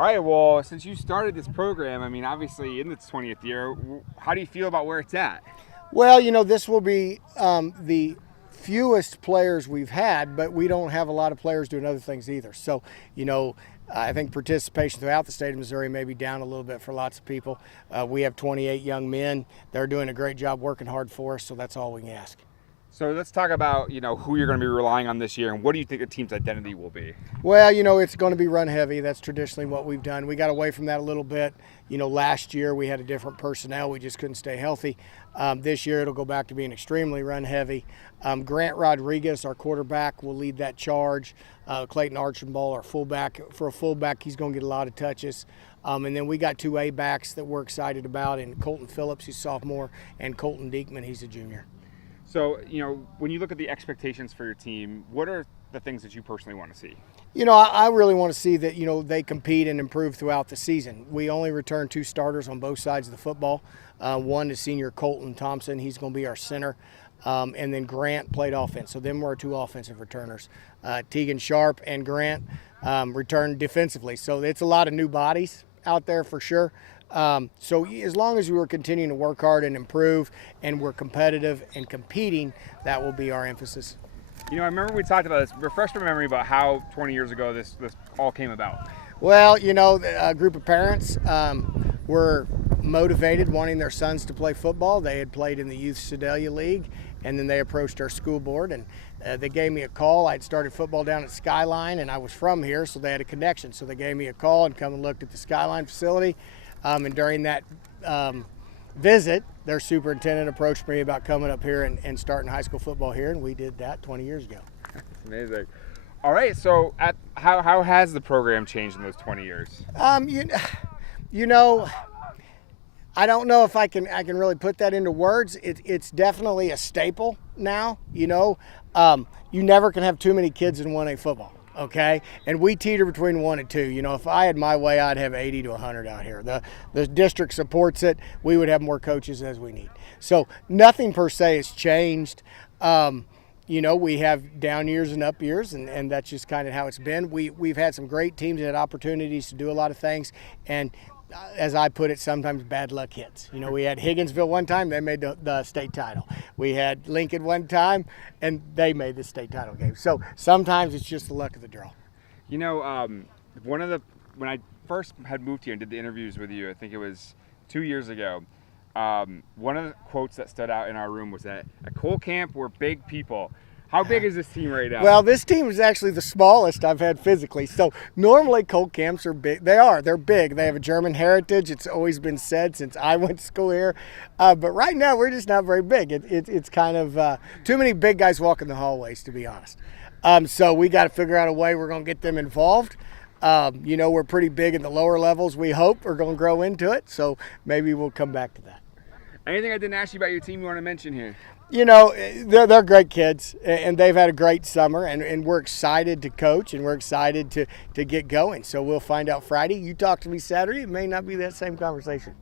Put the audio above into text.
All right, well, since you started this program, I mean, obviously in its 20th year, how do you feel about where it's at? Well, this will be the fewest players we've had, but we don't have a lot of players doing other things either. So, I think participation throughout the state of Missouri may be down a little bit for lots of people. We have 28 young men. They're doing a great job working hard for us, so that's all we can ask. So let's talk about, who you're going to be relying on this year, and what do you think the team's identity will be? Well, it's going to be run heavy. That's traditionally what we've done. We got away from that a little bit. Last year we had a different personnel. We just couldn't stay healthy. This year it'll go back to being extremely run heavy. Grant Rodriguez, our quarterback, will lead that charge. Clayton Archambault, our fullback. For a fullback, he's going to get a lot of touches. And then we got two A-backs that we're excited about, and Colton Phillips, he's sophomore, and Colton Diekman, he's a junior. So, when you look at the expectations for your team, what are the things that you personally want to see? I really want to see that, they compete and improve throughout the season. We only return two starters on both sides of the football. One is senior Colton Thompson. He's going to be our center. And then Grant played offense. So then we're our two offensive returners. Tegan Sharp and Grant return defensively. So it's a lot of new bodies out there for sure. So as long as we were continuing to work hard and improve and we're competitive and competing, that will be our emphasis. I remember we talked about this. Refresh my memory about how 20 years ago this all came about. Well, a group of parents were motivated, wanting their sons to play football. They had played in the Youth Sedalia League, and then they approached our school board, and they gave me a call. I'd started football down at Skyline, and I was from here, so they had a connection. So they gave me a call and come and looked at the Skyline facility. And during that visit, their superintendent approached me about coming up here and starting high school football here, and we did that 20 years ago. That's amazing. All right, so how has the program changed in those 20 years? I don't know if I can really put that into words. It's definitely a staple now. You never can have too many kids in 1A football. Okay, and we teeter between 1 and 2. If I had my way, I'd have 80 to 100 out here. The district supports it. We would have more coaches as we need. So nothing per se has changed. We have down years and up years, and that's just kind of how it's been. We've had some great teams that had opportunities to do a lot of things, and as I put it, sometimes bad luck hits. We had Higginsville one time, they made the state title. We had Lincoln one time, and they made the state title game. So sometimes it's just the luck of the draw. When I first had moved here and did the interviews with you, I think it was 2 years ago, one of the quotes that stood out in our room was that at Cole Camp, we're big people. How big is this team right now? Well, this team is actually the smallest I've had physically. So normally Colt camps are big. They're big. They have a German heritage. It's always been said since I went to school here. But right now we're just not very big. It's kind of too many big guys walking the hallways, to be honest. So we got to figure out a way we're going to get them involved. We're pretty big in the lower levels. We hope we're going to grow into it. So maybe we'll come back to that. Anything I didn't ask you about your team you want to mention here? They're great kids, and they've had a great summer, and we're excited to coach, and we're excited to get going. So we'll find out Friday. You talk to me Saturday, it may not be that same conversation.